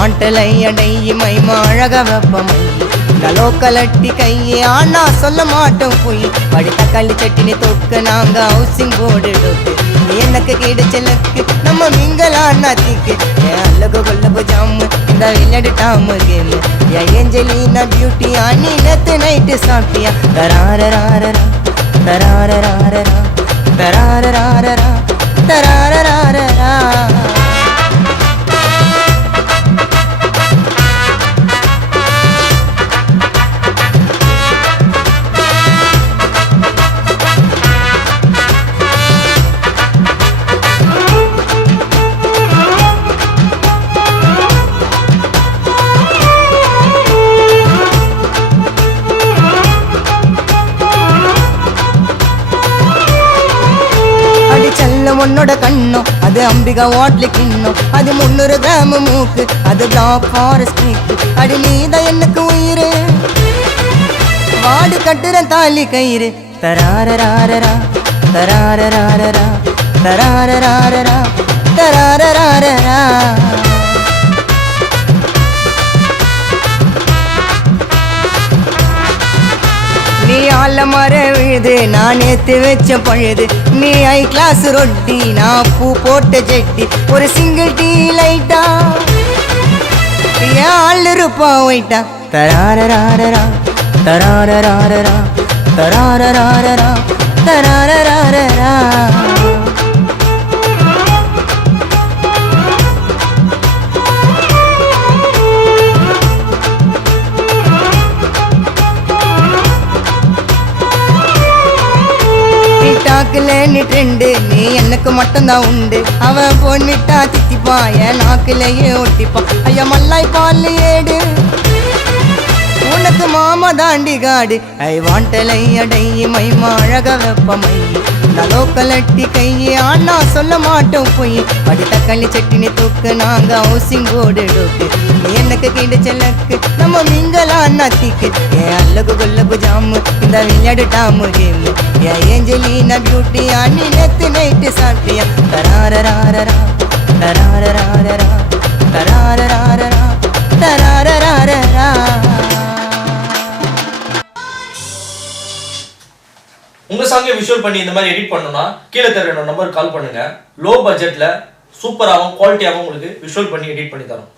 வாண்டலை அடை மைமா அழக வெப்பமை நலோ கலட்டி கையே ஆனா சொல்ல மாட்டோம் போய் படித்த களி சட்டினி தொக்கு நாங்க ஹவுசிங் போர்டு டொக்கு எனக்கு கிடைச்சலுக்கு நம்ம மிங்கலான்னா திக்கு அல்லகு கொல்லபு ஜாமு இந்த விளையாடு டாமு கேமு ஏஞ்சலினா பியூட்டி ஆனி நேத்து நைட்டு சாப்பிட்டியா தராரராரரா தராரராரரா தராரராரரா தராரராரரா உன்னோட கண்ணும் அது அம்பிகா வாட்லி கிண்ணும் அது 300 கிராம் மூக்கு அது பிளாக் ஃபாரஸ்ட் அடி நீதான் எனக்கு உயிரு வாடு கட்டுற தாலி கயிறு தராரராரரா தராரராரரா தராரராரரா தராரராரரா நீ ஆல மர விழுது நான் நேத்து வச்ச பழுது நீ ஐ கிளாஸ் ரொட்டி நான் பூ போட்ட ஜெட்டி ஒரு சிங்கிள் டீ லைட்டா ஏன் ஆள் இருப்பா ஒயிட்டா தராரராரரா தராரராரரா தராரராரரா தராரராரரா நீ ட்ரெண்டு நீ எனக்கு மட்டும்தான் உண்டு அவன் போன் விட்டா தித்திப்பான் என் நாக்கிலேயே ஒட்டிப்பான் ஐயா மல்லாய் பால் ஏடு உனக்கு மாமா தாண்டி காடு ஐ வாண்டலை அடை மைமா அழக வெப்பமை நலோ கலட்டி கையே ஆனா சொல்ல மாட்டோம் போய் படித்த களி சட்டினி தூக்கு நாங்க ஹவுசிங் போர்டு டோக்கு எனக்கு கிடைச்சலுக்கு நம்ம மிங்கலான்னா திக்கு ஏன் அல்லகு கொல்லபு ஜாமு இந்த விளையாடு டாமு கேமு ஏஞ்சலினா பியூட்டி ஆனி நேத்து நைட்டு சாப்பிட்டியா தராரராரரா தராரராரரா தராரராரரா தராரராரரா உங்க சாங்கை விஷுவல் பண்ணி இந்த மாதிரி எடிட் பண்ணணும்னா கீழே தர நம்பர் கால் பண்ணுங்க. லோ பட்ஜெட்ல சூப்பராகவும் குவாலிட்டியாகவும் உங்களுக்கு விஷுவல் பண்ணி எடிட் பண்ணி தரோம்.